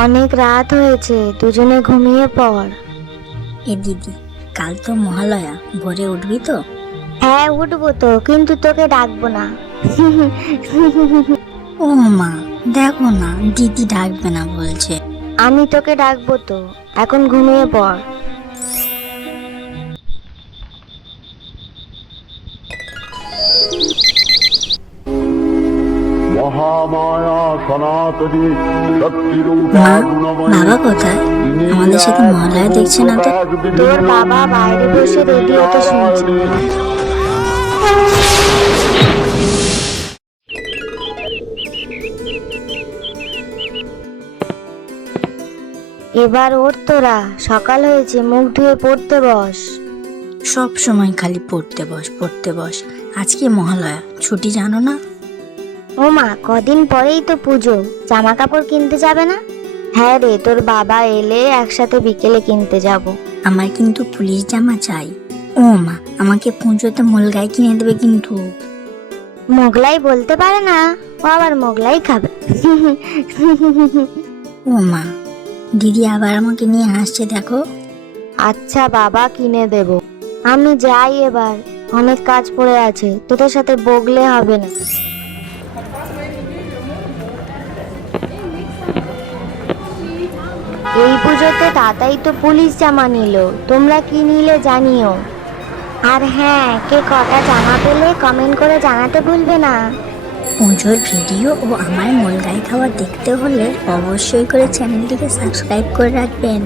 অনেক রাত হয়েছে, দুজনে ঘুমিয়ে পড়। এ দিদি, কাল তো মহালয়া, ভোরে উঠবি তো? হ্যাঁ উঠবো তো, কিন্তু তোকে ডাকবো না। ও মা, দেখো না, দিদি ডাকবে না বলছে। আমি তোকে ডাকবো তো, এখন ঘুমিয়ে পড়। মহামায়া সনাতনী মা, বাবা কোথায়? আমাদের সাথে মহালয়া দেখছে না তো? তোর বাবা বাইরে বসে রেডিওতে শুনছে। এবার ওঠ তোরা, সকাল হয়েছে, মুখ ধুয়ে পড়তে বস। সব সময় খালি পড়তে বস পড়তে বস। আজকে মহালয়া, ছুটি জানো না? ও মা, কদিন পরেই তো পুজো, জামা কাপড় কিনতে যাবে না? হ্যাঁ রে, তোর বাবা এলে একসাথে বিকেলে কিনতে যাব। আমার কিন্তু পুলিশ জামা চাই। ও মা, আমাকে পুজোতে মোলগাই কিনে দেবে কিন্তু। মোগলাই বলতে পারে না, ও আবার মোগলাই খাবে। ও মা, দিদি আবার আমাকে নিয়ে হাসছে দেখো। আচ্ছা বাবা, কিনে দেব। আমি যাই এবার, অনেক কাজ পড়ে আছে, তোদের সাথে বগলে হবে না। এই পুজোতে তাতাই তো পুলিশ জামা নিল, তোমরা কি নিলে জানিও। আর হ্যাঁ, কে কটা জামা পেলে কমেন্ট করে জানাতে ভুলবে না। পুজোর ভিডিও ও আমার মোলগাই খাওয়া দেখতে হলে অবশ্যই করে চ্যানেলটিকে সাবস্ক্রাইব করে রাখবেন।